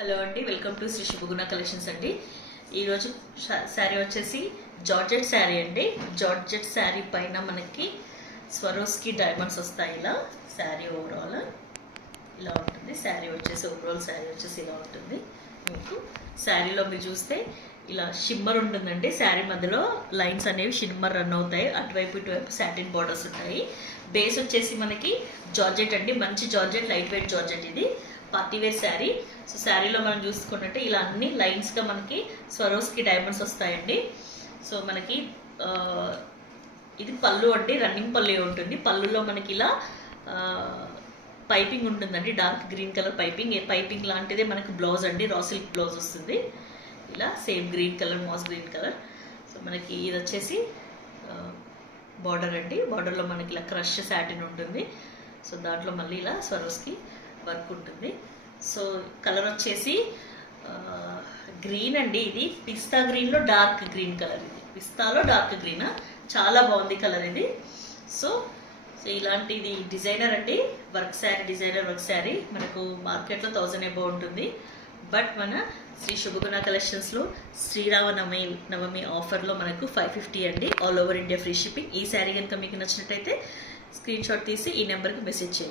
Hello అండి, welcome to Shri శుభగుణ collections అండి. ఈరోజు శారీ వచ్చేసి జార్జెట్ శారీ అండి. జార్జెట్ శారీ పైన మనకి స్వరోస్కి డైమండ్స్ వస్తాయి. ఇలా శారీ ఓవరాల్ ఇలా ఉంటుంది. శారీ వచ్చేసి ఓవరాల్ శారీ వచ్చేసి ఇలా ఉంటుంది. మీకు శారీలో మీరు చూస్తే ఇలా షిమ్మర్ ఉంటుందండి. శారీ మధ్యలో లైన్స్ అనేవి షిమ్మర్ రన్ అవుతాయి. అటువైపు ఇటువైపు సాటిన్ బార్డర్స్ ఉంటాయి. బేస్ వచ్చేసి మనకి జార్జెట్ అండి, మంచి జార్జెట్, లైట్ వెయిట్ జార్జెట్. ఇది పార్టీవేర్ శారీ. సో శారీలో మనం చూసుకున్నట్టే ఇలా అన్ని లైన్స్గా మనకి స్వరోస్కి డైమండ్స్ వస్తాయండి. సో మనకి ఇది పళ్ళు అండి, రన్నింగ్ పళ్ళు ఉంటుంది. పళ్ళులో మనకి ఇలా పైపింగ్ ఉంటుందండి, డార్క్ గ్రీన్ కలర్ పైపింగ్. ఏ పైపింగ్ లాంటిదే మనకి బ్లౌజ్ అండి, రా సిల్క్ బ్లౌజ్ వస్తుంది. ఇలా same green colour, mass green colour. So మనకి ఇది వచ్చేసి బార్డర్ అండి. బార్డర్లో మనకి ఇలా క్రష్ సాటిన్ ఉంటుంది. సో దాంట్లో మళ్ళీ ఇలా స్వరోస్కి వర్క్ ఉంటుంది. సో కలర్ వచ్చేసి గ్రీన్ అండి. ఇది పిస్తా గ్రీన్లో డార్క్ గ్రీన్ కలర్. ఇది పిస్తాలో డార్క్ గ్రీన్, చాలా బాగుంది కలర్ ఇది. సో సో ఇలాంటిది డిజైనర్ అండి, work sari, designer work sari. మనకు మార్కెట్లో 1000 అబౌవ్ ఉంటుంది. బట్ మన శ్రీ శుభగుణ కలెక్షన్స్లో శ్రీరామనవమి ఆఫర్లో మనకు 550 అండి, all over India free shipping. ఈ శారీ కనుక మీకు నచ్చినట్టయితే స్క్రీన్ షాట్ తీసి ఈ నెంబర్కి మెసేజ్ చేయండి.